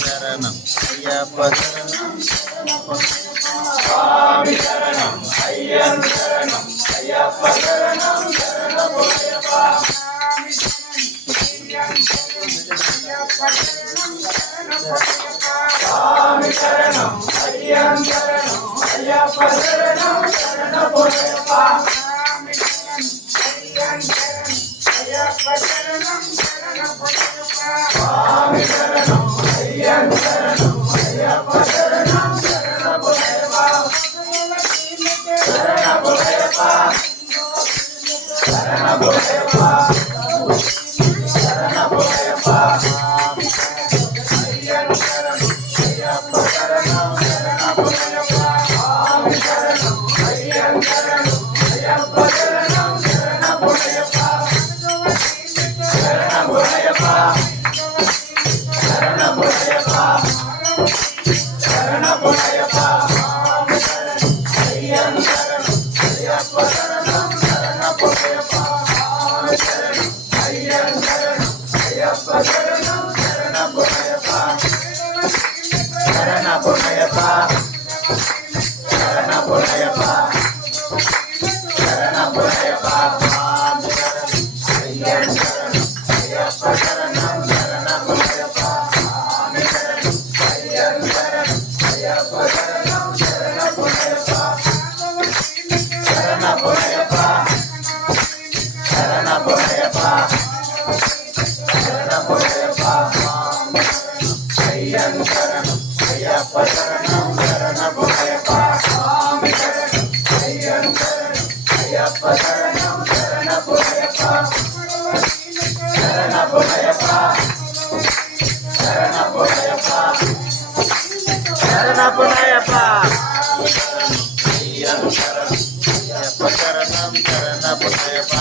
శరణం అయ్యప్ప శరణం స్వామి శరణం అయ్యప్ప శరణం అయ్యప్ప శరణం శరణమయ్యప్ప స్వామి శరణం అయ్యప్ప శరణం అయ్యప్ప శరణం శరణమయ్యప్ప అయ్యప్ప శరణం స్వామి శరణం అయ్యప్ప శరణం అయ్యప్ప శరణం శరణమయ్యప్ప శరణమయ్యప్ప శరణమయ్యప్ప శరణమయ్యప్ప అయ్యప్ప శరణం అయ్యప్ప శరణం శరణమయ్యప్ప స్వామి శరణం అయ్యప్ప శరణం అయ్యప్ప శరణం శరణమయ్యప్ప శరణమయ్యప్ప శరణమయ్యప్ప శరణమయ్యప్ప అయ్యప్ప శరణం అయ్యప్ప శరణం శరణమయ్యప్ప అయ్యప్ప శరణం అయ్యప్ప శరణం శరణమయ్యప్ప శరణమయ్యప్ప శరణమయ్యప్ప శరణమయ్యప్ప అయ్యప్ప శరణం శరణమయ్యప్ప అయ్యప్ప శరణం శరణమయ్యప్ప శరణమయ్యప్ప శరణమయ్యప్ప శరణమయ్యప్ప అయ్యప్ప శరణం అయ్యప్ప శరణం శరణమయ్యప్ప స్వామి శరణం అయ్యప్ప శరణం అయ్యప్ప శరణం శరణమయ్యప్ప శరణమయ్యప్ప శరణమయ్యప్ప శరణమయ్యప్ప అయ్యప్ప శరణం అయ్యప్ప శరణం శరణమయ్యప్ప